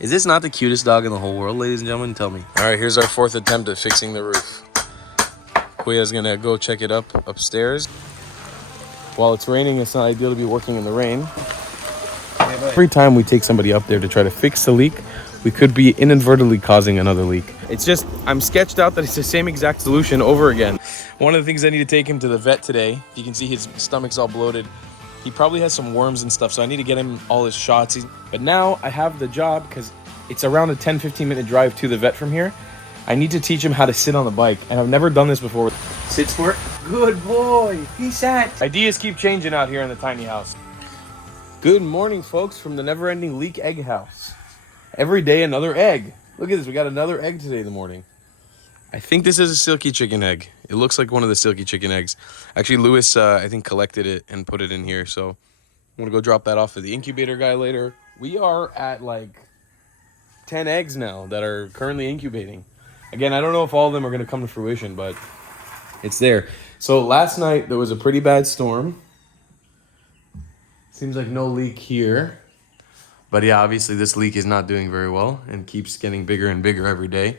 Is this not the cutest dog in the whole world, ladies and gentlemen? Tell me. All right, here's our fourth attempt at fixing the roof. Kuya's gonna go check it upstairs. While it's raining, it's not ideal to be working in the rain. Every time we take somebody up there to try to fix the leak, we could be inadvertently causing another leak. It's just, I'm sketched out that it's the same exact solution over again. One of the things I need to take him to the vet today. You can see his stomach's all bloated. He probably has some worms and stuff, so I need to get him all his shots. But now I have the job because it's around a 10-15 minute drive to the vet from here. I need to teach him how to sit on the bike, and I've never done this before. Sit, Squirt. Good boy. He sat. Ideas keep changing out here in the tiny house. Good morning, folks, from the never-ending leak egg house. Every day another egg. Look at this. We got another egg today in the morning. I think this is a silky chicken egg. It looks like one of the silky chicken eggs. Actually, Lewis, I think, collected it and put it in here. So I'm going to go drop that off to the incubator guy later. We are at like 10 eggs now that are currently incubating. Again, I don't know if all of them are going to come to fruition, but it's there. So last night there was a pretty bad storm. Seems like no leak here. But yeah, obviously this leak is not doing very well and keeps getting bigger and bigger every day.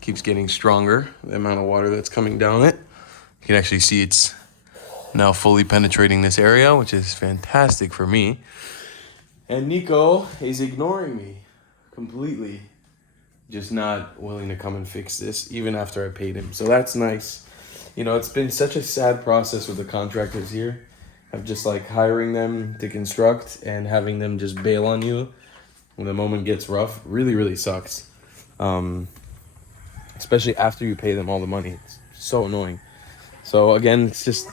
Keeps getting stronger, the amount of water that's coming down it. You can actually see it's now fully penetrating this area, which is fantastic for me. And Nico is ignoring me completely. Just not willing to come and fix this, even after I paid him. So that's nice. You know, it's been such a sad process with the contractors here. Of just like hiring them to construct and having them just bail on you when the moment gets rough. Really, really sucks. Especially after you pay them all the money. It's so annoying. So again, it's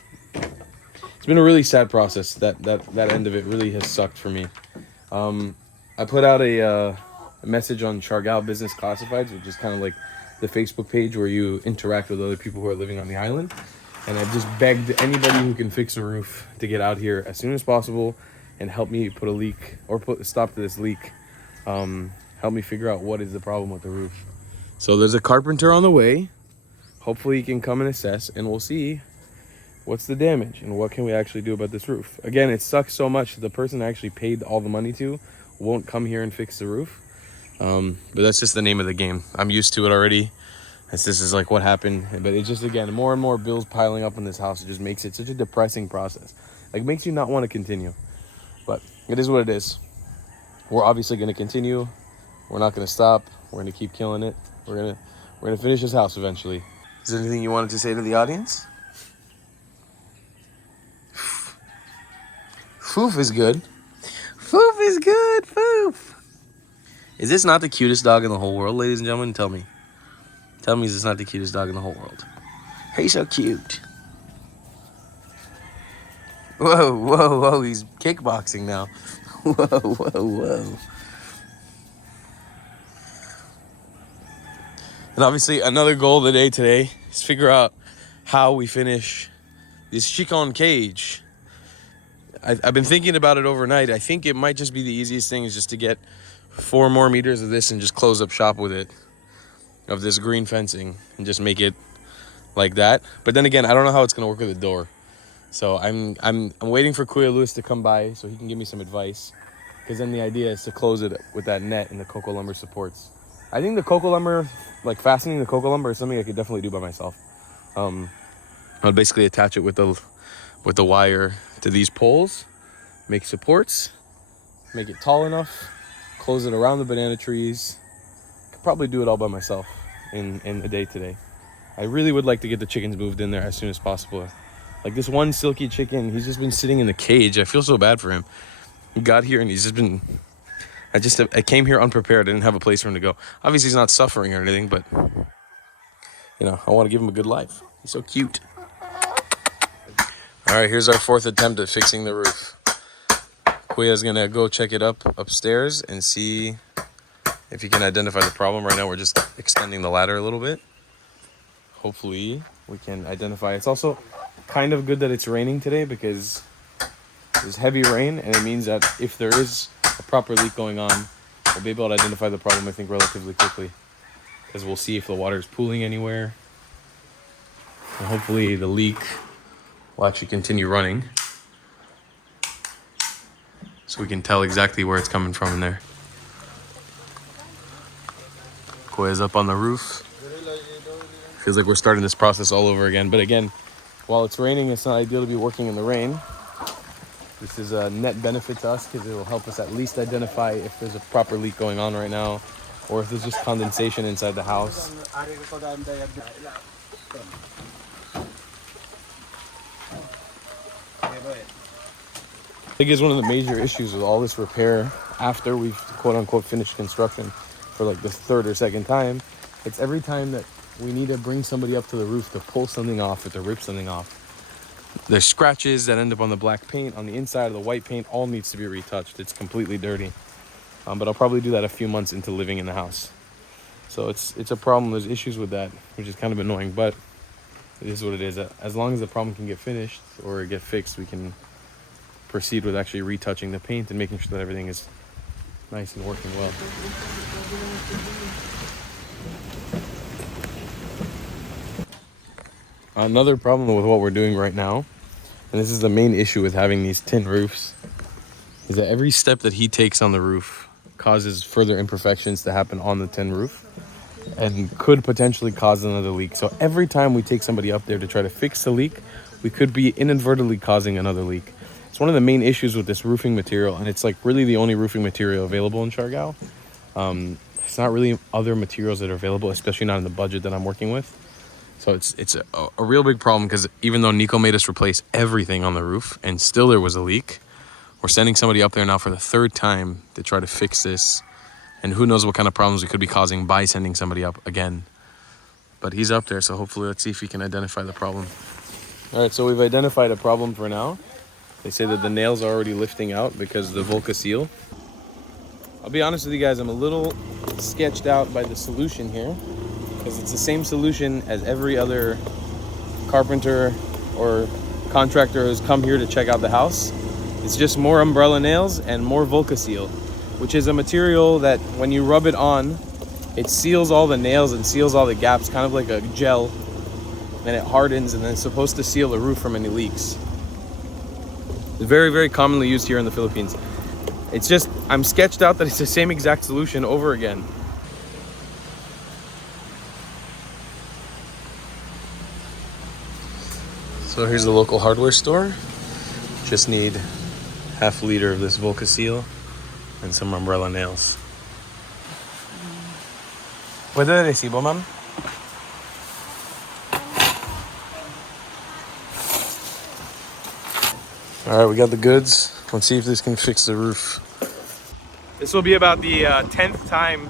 been a really sad process. That end of it really has sucked for me. I put out a message on Chargal Business Classifieds, which is kind of like the Facebook page where you interact with other people who are living on the island. And I just begged anybody who can fix a roof to get out here as soon as possible and help me put a leak or put a stop to this leak. Help me figure out what is the problem with the roof. So there's a carpenter on the way. Hopefully he can come and assess, and we'll see what's the damage and what can we actually do about this roof. Again, it sucks so much. The person I actually paid all the money to won't come here and fix the roof. But that's just the name of the game. I'm used to it already. This is like what happened. But it's just, again, more and more bills piling up in this house. It just makes it such a depressing process. Like, it makes you not want to continue. But it is what it is. We're obviously going to continue. We're not going to stop. We're going to keep killing it. We're gonna finish this house eventually. Is there anything you wanted to say to the audience? Foof is good. Foof is good. Foof. Is this not the cutest dog in the whole world, ladies and gentlemen? Tell me. Tell me, is this not the cutest dog in the whole world? He's so cute. Whoa, whoa, whoa. He's kickboxing now. Whoa, whoa, whoa. And obviously, another goal of the day today is figure out how we finish this chicken cage. I've been thinking about it overnight. I think it might just be the easiest thing is just to get 4 more meters of this and just close up shop with it, of this green fencing, and just make it like that. But then again, I don't know how it's gonna work with the door. So I'm waiting for Kuya Lewis to come by so he can give me some advice. Because then the idea is to close it with that net and the cocoa lumber supports. I think the cocoa lumber, like fastening the cocoa lumber, is something I could definitely do by myself. I'll basically attach it with the wire to these poles, make supports, make it tall enough, close it around the banana trees. Could probably do it all by myself in a day today. I really would like to get the chickens moved in there as soon as possible. Like this one silky chicken, he's just been sitting in the cage. I feel so bad for him. He got here and he's just been... I came here unprepared. I didn't have a place for him to go. Obviously, he's not suffering or anything, but, you know, I want to give him a good life. He's so cute. All right, here's our fourth attempt at fixing the roof. Kuya's going to go check it upstairs and see if he can identify the problem. Right now, we're just extending the ladder a little bit. Hopefully, we can identify. It's also kind of good that it's raining today because there's heavy rain, and it means that if there is a proper leak going on, we'll be able to identify the problem, I think, relatively quickly. Because we'll see if the water is pooling anywhere. And hopefully the leak will actually continue running. So we can tell exactly where it's coming from in there. Koya's up on the roof. Feels like we're starting this process all over again. But again, while it's raining, it's not ideal to be working in the rain. This is a net benefit to us because it will help us at least identify if there's a proper leak going on right now, or if there's just condensation inside the house. I think is one of the major issues with all this repair after we've quote unquote finished construction for like the third or second time. It's every time that we need to bring somebody up to the roof to pull something off or to rip something off. There's scratches that end up on the black paint, on the inside of the white paint, all needs to be retouched. It's completely dirty. But I'll probably do that a few months into living in the house. So it's a problem. There's issues with that, which is kind of annoying, but it is what it is. As long as the problem can get finished or get fixed, we can proceed with actually retouching the paint and making sure that everything is nice and working well. Another problem with what we're doing right now, and this is the main issue with having these tin roofs, is that every step that he takes on the roof causes further imperfections to happen on the tin roof and could potentially cause another leak. So every time we take somebody up there to try to fix the leak, we could be inadvertently causing another leak. It's one of the main issues with this roofing material, and it's like really the only roofing material available in Siargao. It's not really other materials that are available, especially not in the budget that I'm working with. So it's a real big problem because even though Nico made us replace everything on the roof and still there was a leak, we're sending somebody up there now for the third time to try to fix this. And who knows what kind of problems we could be causing by sending somebody up again. But he's up there, so hopefully let's see if he can identify the problem. All right, so we've identified a problem for now. They say that the nails are already lifting out because of the Volca seal. I'll be honest with you guys, I'm a little sketched out by the solution here, because it's the same solution as every other carpenter or contractor who's come here to check out the house. It's just more umbrella nails and more Volca seal, which is a material that when you rub it on, it seals all the nails and seals all the gaps, kind of like a gel, and it hardens, and then it's supposed to seal the roof from any leaks. It's very, very commonly used here in the Philippines. It's just, I'm sketched out that it's the same exact solution over again. So here's the local hardware store. Just need half a liter of this Volca seal and some umbrella nails. ¿Puede recibo, ma'am? All right, we got the goods. Let's see if this can fix the roof. This will be about the 10th time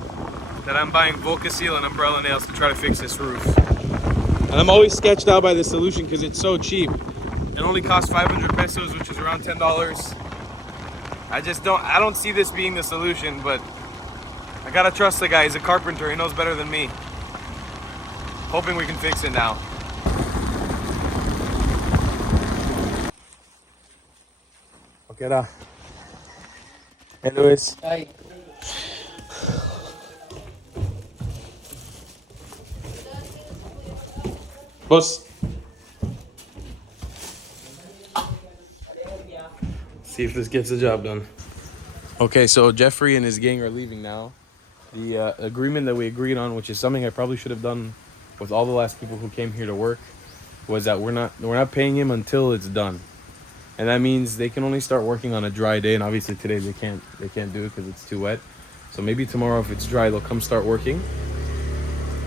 that I'm buying Volca seal and umbrella nails to try to fix this roof. And I'm always sketched out by the solution because it's so cheap. It only costs 500 pesos, which is around $10. I don't see this being the solution, but I gotta trust the guy. He's a carpenter, he knows better than me. Hoping we can fix it now. Okay, da. Hey, Luis. Hi. Boss. See if this gets the job done. Okay, so Jeffrey and his gang are leaving now. The agreement that we agreed on, which is something I probably should have done with all the last people who came here to work, was that we're not paying him until it's done. And that means they can only start working on a dry day, and obviously today they can't do it because it's too wet. So maybe tomorrow, if it's dry, they'll come start working.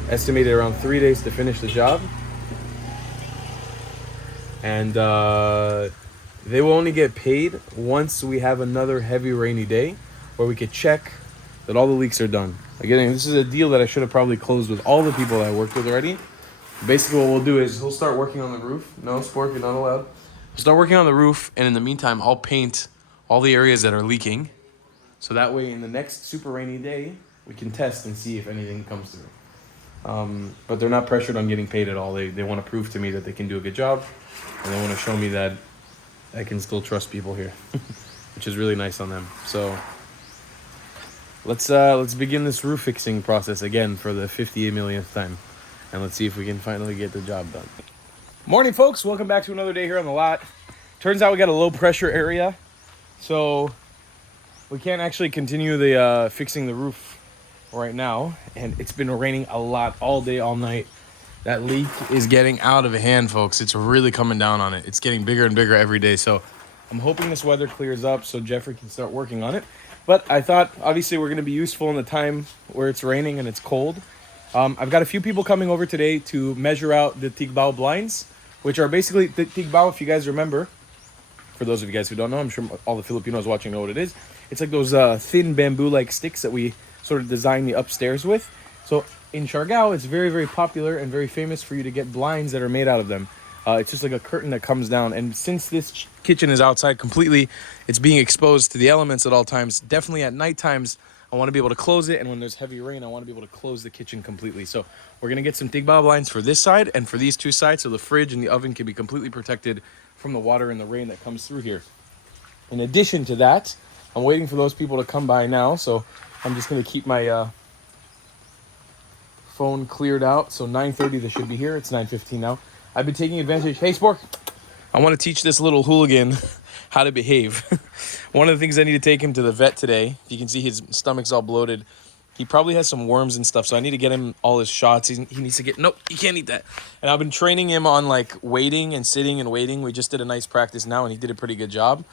Estimated around 3 days to finish the job. And they will only get paid once we have another heavy rainy day where we could check that all the leaks are done. Again, this is a deal that I should have probably closed with all the people that I worked with already. Basically what we'll do is he'll start working on the roof. No, Sport, you're not allowed. We'll start working on the roof, and in the meantime, I'll paint all the areas that are leaking. So that way in the next super rainy day, we can test and see if anything comes through. But they're not pressured on getting paid at all. They want to prove to me that they can do a good job, and they want to show me that I can still trust people here, which is really nice on them. So let's begin this roof fixing process again for the 50 millionth time, and let's see if we can finally get the job done. Morning, folks. Welcome back to another day here on the lot. Turns out we got a low pressure area, so we can't actually continue the fixing the roof right now, and it's been raining a lot all day, all night. That leak is getting out of hand, folks. It's really coming down on it. It's getting bigger and bigger every day. So I'm hoping this weather clears up so Jeffrey can start working on it. But I thought, obviously, we're going to be useful in the time where it's raining and it's cold. I've got a few people coming over today to measure out the tigbao blinds, which are basically the tigbao, if you guys remember. For those of you guys who don't know, I'm sure all the Filipinos watching know what it is. It's like those thin bamboo-like sticks that we sort of design the upstairs with. So in Siargao, it's very, very popular and very famous for you to get blinds that are made out of them. It's just like a curtain that comes down. And since this kitchen is outside completely, it's being exposed to the elements at all times. Definitely at night times, I want to be able to close it. And when there's heavy rain, I want to be able to close the kitchen completely. So we're going to get some tigbao blinds for this side and for these two sides. So the fridge and the oven can be completely protected from the water and the rain that comes through here. In addition to that, I'm waiting for those people to come by now. So I'm just going to keep my phone cleared out. So 9:30 they should be here. It's 9:15 now. I've been taking advantage. Hey, Spork, I want to teach this little hooligan how to behave. One of the things I need to take him to the vet today. You can see his stomach's all bloated. He probably has some worms and stuff, so I need to get him all his shots. He needs to get... Nope, you can't eat that. And I've been training him on, like, waiting and sitting and waiting. We just did a nice practice now, and he did a pretty good job.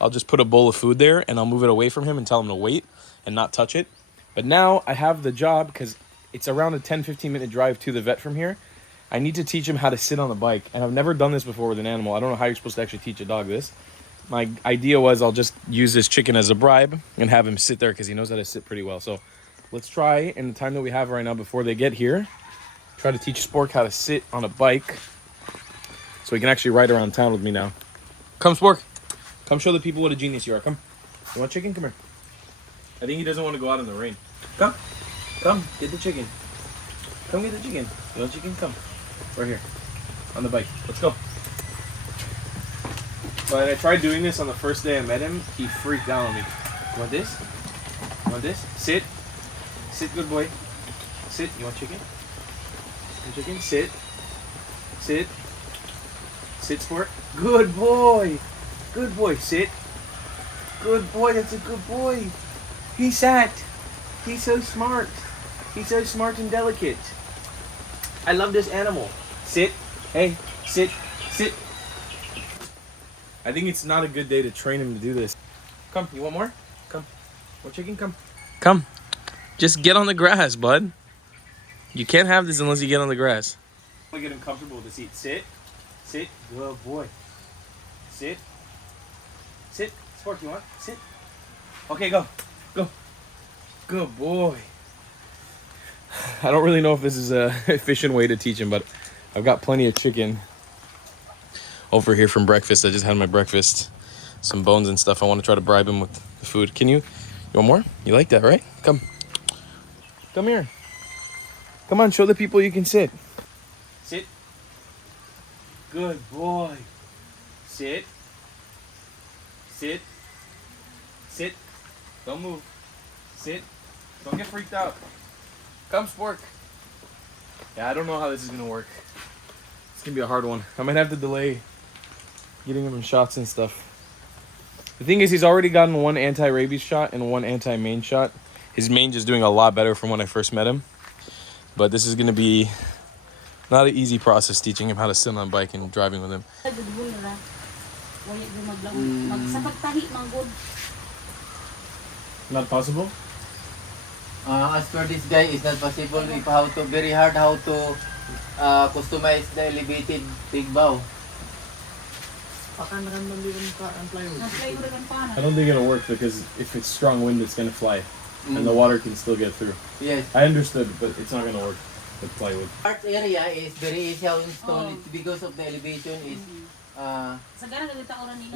I'll just put a bowl of food there, and I'll move it away from him and tell him to wait and not touch it. But now I have the job, because it's around a 10-15 minute drive to the vet from here. I need to teach him how to sit on the bike, and I've never done this before with an animal. I don't know how you're supposed to actually teach a dog this. My idea was I'll just use this chicken as a bribe and have him sit there because he knows how to sit pretty well. So let's try, in the time that we have right now before they get here, try to teach Spork how to sit on a bike so he can actually ride around town with me now. Come, Spork. Come show the people what a genius you are. Come. You want chicken? Come here. I think he doesn't want to go out in the rain. Come. Come. Get the chicken. Come get the chicken. You want chicken? Come. Right here. On the bike. Let's go. So I tried doing this on the first day I met him. He freaked out on me. You want this? You want this? Sit. Sit, good boy. Sit. You want chicken? You want chicken? Sit. Sit. Sit, Sport. Good boy. Good boy. Sit. Good boy. That's a good boy. He sat. He's so smart. He's so smart and delicate. I love this animal. Sit. Hey. Sit. Sit. I think it's not a good day to train him to do this. Come. You want more? Come. Want chicken? Come. Come. Just get on the grass, bud. You can't have this unless you get on the grass. I want to get him comfortable with the seat. Sit. Sit. Good boy. Sit. Sit. Spork, you want? Sit. Okay, go. Go. Good boy. I don't really know if this is a efficient way to teach him, but I've got plenty of chicken over here from breakfast. I just had my breakfast. Some bones and stuff. I want to try to bribe him with the food. You want more? You like that, right? Come. Come here. Come on, show the people you can sit. Sit. Good boy. Sit. Sit. Sit. Don't move. Sit. Don't get freaked out. Come, Spork. Yeah, I don't know how this is going to work. It's going to be a hard one. I might have to delay getting him shots and stuff. The thing is, he's already gotten one anti-rabies shot and one anti-mange shot. His mange is doing a lot better from when I first met him. But this is going to be not an easy process teaching him how to sit on a bike and driving with him. Not possible? As per this guy, it's not possible if how to, very hard how to customize the elevated tigbao. I don't think it'll work because if it's strong wind, it's going to fly. And the water can still get through. Yes. I understood, but it's not going to work with plywood. Part area is very easy how to install it because of the elevation is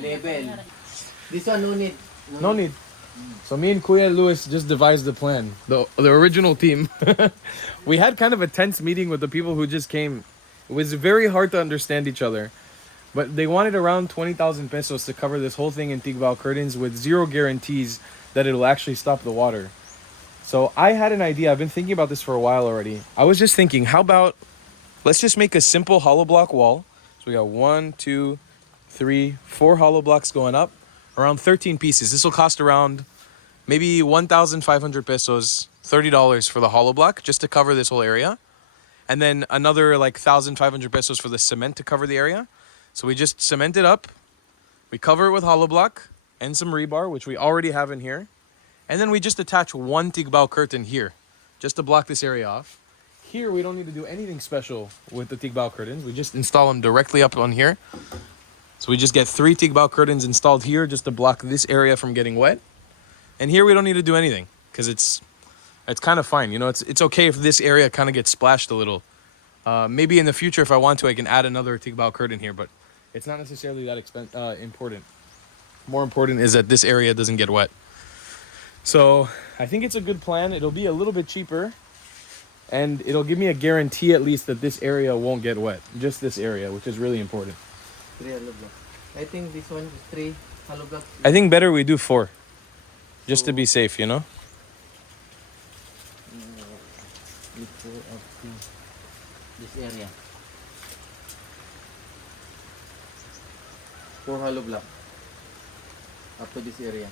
level. This one no need. No need. So me and Kuya Luis just devised the plan. The original team. We had kind of a tense meeting with the people who just came. It was very hard to understand each other. But they wanted around 20,000 pesos to cover this whole thing in tigbao curtains with zero guarantees that it'll actually stop the water. So I had an idea. I've been thinking about this for a while already. I was just thinking, how about let's just make a simple hollow block wall. So we got 1, 2, 3, 4 hollow blocks going up. Around 13 pieces. This will cost around maybe 1,500 pesos, $30 for the hollow block just to cover this whole area. And then another like 1,500 pesos for the cement to cover the area. So we just cement it up. We cover it with hollow block and some rebar, which we already have in here. And then we just attach one tigbao curtain here just to block this area off. Here, we don't need to do anything special with the tigbao curtains. We just install them directly up on here. So we just get 3 tigbao curtains installed here just to block this area from getting wet. And here we don't need to do anything because it's kind of fine. You know, it's okay if this area kind of gets splashed a little. Maybe in the future, if I want to, I can add another tigbao curtain here, but it's not necessarily that important. More important is that this area doesn't get wet. So I think it's a good plan. It'll be a little bit cheaper. And it'll give me a guarantee at least that this area won't get wet. Just this area, which is really important. 3 hollow block. I think this one is 3 hollow block. I think better we do 4. Just to be safe, you know? This area. 4 hollow block. Up to this area.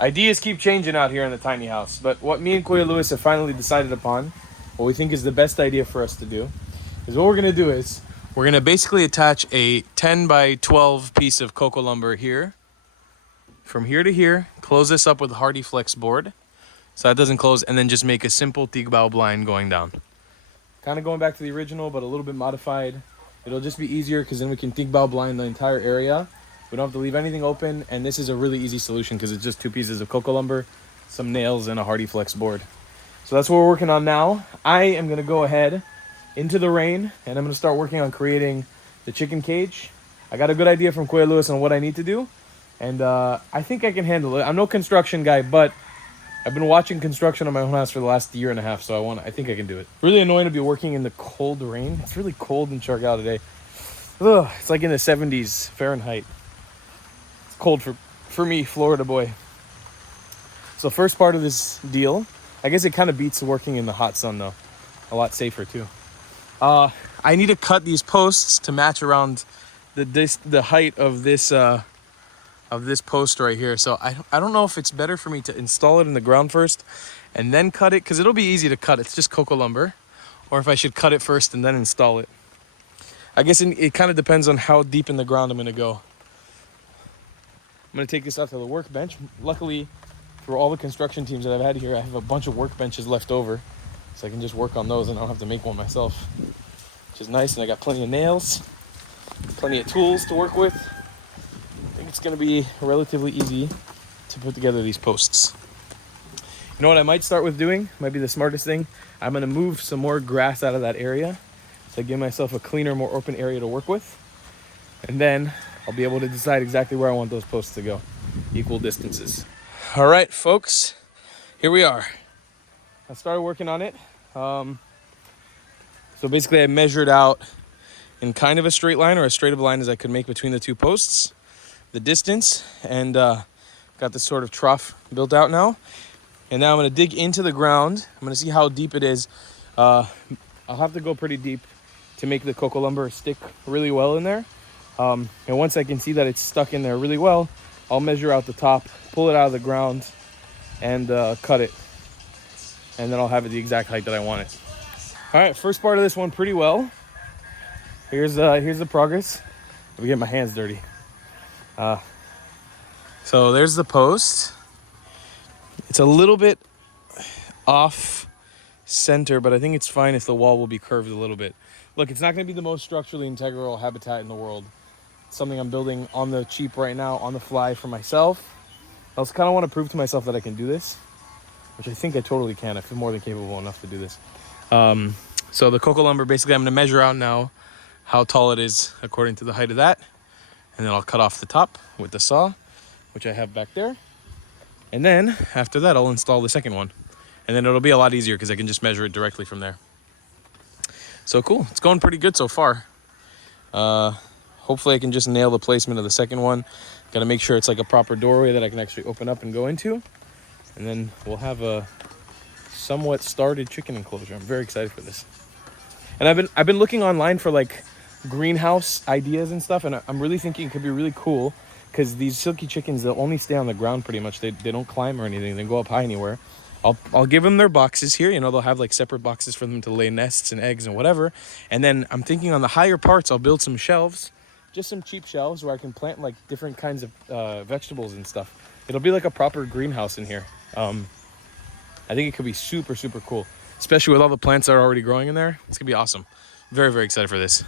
Ideas keep changing out here in the tiny house, but what me and Kuya Luis have finally decided upon, what we think is the best idea for us to do, is what we're going to do is, we're going to basically attach a 10 by 12 piece of cocoa lumber here, from here to here, close this up with a hardy flex board, so that doesn't close, and then just make a simple tigbao blind going down. Kind of going back to the original, but a little bit modified. It'll just be easier because then we can tigbao blind the entire area. We don't have to leave anything open, and this is a really easy solution because it's just 2 pieces of cocoa lumber, some nails, and a hardy flex board. So that's what we're working on now. I am going to go ahead into the rain, and I'm going to start working on creating the chicken cage. I got a good idea from Kuya Luis on what I need to do, and I think I can handle it. I'm no construction guy, but I've been watching construction on my own house for the last year and a half, so I think I can do it. Really annoying to be working in the cold rain. It's really cold in Siargao today. Ugh, it's like in the 70s Fahrenheit. Cold for me, Florida boy. So first part of this deal, I guess it kind of beats working in the hot sun though. A lot safer too. I need to cut these posts to match around the height of this post right here. So I don't know if it's better for me to install it in the ground first and then cut it, because it'll be easy to cut. It's just cocoa lumber. Or if I should cut it first and then install it. I guess it kind of depends on how deep in the ground I'm going to go. I'm going to take this out to the workbench. Luckily, for all the construction teams that I've had here, I have a bunch of workbenches left over. So I can just work on those and I don't have to make one myself. Which is nice, and I got plenty of nails, plenty of tools to work with. I think it's going to be relatively easy to put together these posts. You know what I might start with doing? Might be the smartest thing. I'm going to move some more grass out of that area to give myself a cleaner, more open area to work with. And then I'll be able to decide exactly where I want those posts to go. Equal distances. All right, folks. Here we are. I started working on it. So basically I measured out in kind of a straight line, or as straight of a line as I could make between the 2 posts, the distance, and got this sort of trough built out now. And now I'm going to dig into the ground. I'm going to see how deep it is. I'll have to go pretty deep to make the cocoa lumber stick really well in there. And once I can see that it's stuck in there really well, I'll measure out the top, pull it out of the ground, and cut it. And then I'll have it the exact height that I want it. All right, first part of this one pretty well. Here's the progress. Let me get my hands dirty. So there's the post. It's a little bit off center, but I think it's fine if the wall will be curved a little bit. Look, it's not going to be the most structurally integral habitat in the world. It's something I'm building on the cheap right now, on the fly for myself. I also kind of want to prove to myself that I can do this, which I think I totally can. I feel more than capable enough to do this. So the cocoa lumber, basically I'm going to measure out now how tall it is according to the height of that. And then I'll cut off the top with the saw, which I have back there. And then after that, I'll install the second one. And then it'll be a lot easier because I can just measure it directly from there. So cool, it's going pretty good so far. Hopefully I can just nail the placement of the second one. Got to make sure it's like a proper doorway that I can actually open up and go into. And then we'll have a somewhat started chicken enclosure. I'm very excited for this. And I've been looking online for like greenhouse ideas and stuff, and I'm really thinking it could be really cool because these silky chickens, they'll only stay on the ground pretty much. They don't climb or anything. They go up high anywhere. I'll give them their boxes here. You know, they'll have like separate boxes for them to lay nests and eggs and whatever. And then I'm thinking on the higher parts, I'll build some shelves, just some cheap shelves where I can plant like different kinds of vegetables and stuff. It'll be like a proper greenhouse in here. I think it could be super, super cool, especially with all the plants that are already growing in there. It's gonna be awesome. Very, very excited for this.